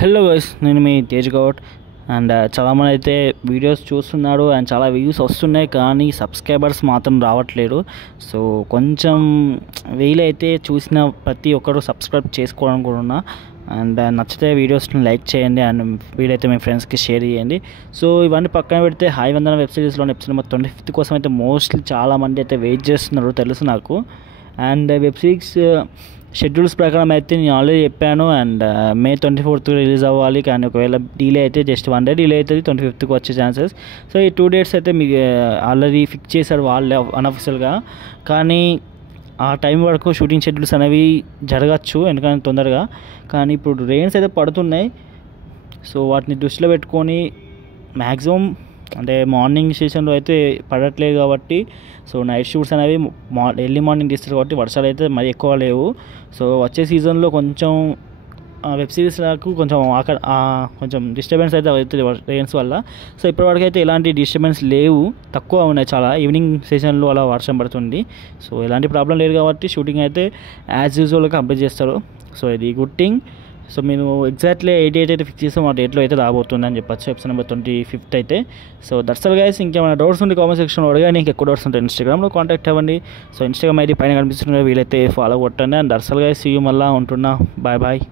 Hello guys, నేను మీ Tej Goud. And చాలామంది అయితే వీడియోస్ చూస్తున్నాడు అండ్ చాలా వ్యూస్ వస్తున్నాయి, కానీ సబ్స్క్రైబర్స్ మాత్రం రావట్లేరు. సో కొంచెం వీలైతే చూసిన ప్రతి ఒక్కరు సబ్స్క్రైబ్ చేసుకోవాలనుకుంటున్నా. అండ్ నచ్చితే వీడియోస్ని లైక్ చేయండి అండ్ వీలైతే మీ ఫ్రెండ్స్కి షేర్ చేయండి. సో ఇవన్నీ పక్కన పెడితే హాయ్ వందన వెబ్ సిరీస్లోని ఎపిసోడ్ నెంబర్ 25 కోసం అయితే మోస్ట్లీ చాలామంది అయితే వెయిట్ చేస్తున్నారు, తెలుసు నాకు. అండ్ వెబ్ సిరీస్ షెడ్యూల్స్ ప్రకారం అయితే నేను ఆల్రెడీ చెప్పాను. అండ్ మే 24th రిలీజ్ అవ్వాలి, కానీ ఒకవేళ డిలే అయితే జస్ట్ 1 day డిలే అవుతుంది, 25th వచ్చే ఛాన్సెస్. సో ఈ 2 dates అయితే మీకు ఆల్రెడీ ఫిక్స్ చేశారు వాళ్ళే అన్అఫిషియల్గా. కానీ ఆ టైం వరకు షూటింగ్ షెడ్యూల్స్ అనేవి జరగచ్చు ఎందుకంటే తొందరగా. కానీ ఇప్పుడు రెయిన్స్ అయితే పడుతున్నాయి, సో వాటిని దృష్టిలో పెట్టుకొని మ్యాక్సిమం అంటే మార్నింగ్ సెషన్లో అయితే పడట్లేదు కాబట్టి, సో నైట్ షూట్స్ అనేవి ఎర్లీ మార్నింగ్ తీస్తారు కాబట్టి వర్షాలు అయితే మరి ఎక్కువ లేవు. సో వచ్చే సీజన్లో కొంచెం వెబ్ సిరీస్లకు కొంచెం డిస్టర్బెన్స్ అయితే అవుతుంది రెయిన్స్ వల్ల. సో ఇప్పటివరకు అయితే ఎలాంటి డిస్టర్బెన్స్ లేవు, తక్కువ ఉన్నాయి చాలా. ఈవినింగ్ సెషన్లో అలా వర్షం పడుతుంది, సో ఎలాంటి ప్రాబ్లం లేదు కాబట్టి షూటింగ్ అయితే యాజ్ యూజువల్గా కంప్లీట్ చేస్తారు. సో ఇది గుడ్ థింగ్. సో మేము ఎగ్జాక్ట్లీ ఏ డేట్ అయితే ఫిక్స్ చేస్తాం ఆ డేట్లో అయితే రాబోతుంది అని చెప్పచ్చు, ఎపిసోడ్ నెంబర్ 25 అయితే. So that's all guys. ఇంకేమైనా డౌట్స్ ఉంటే కామెంట్ సెక్షన్లో అడగండి. ఇంకెక్కువ డౌట్స్ ఉంటే ఇన్స్టాగ్రామ్లో కాంటాక్ట్ అవ్వండి. సో ఇన్స్టాగ్రామ్ ఐడి పైన కనిపిస్తుంది, వీలైతే ఫాలో కొట్టండి. And that's all guys, see you. మళ్ళీ ఉంటున్నా, బాయ్ బాయ్.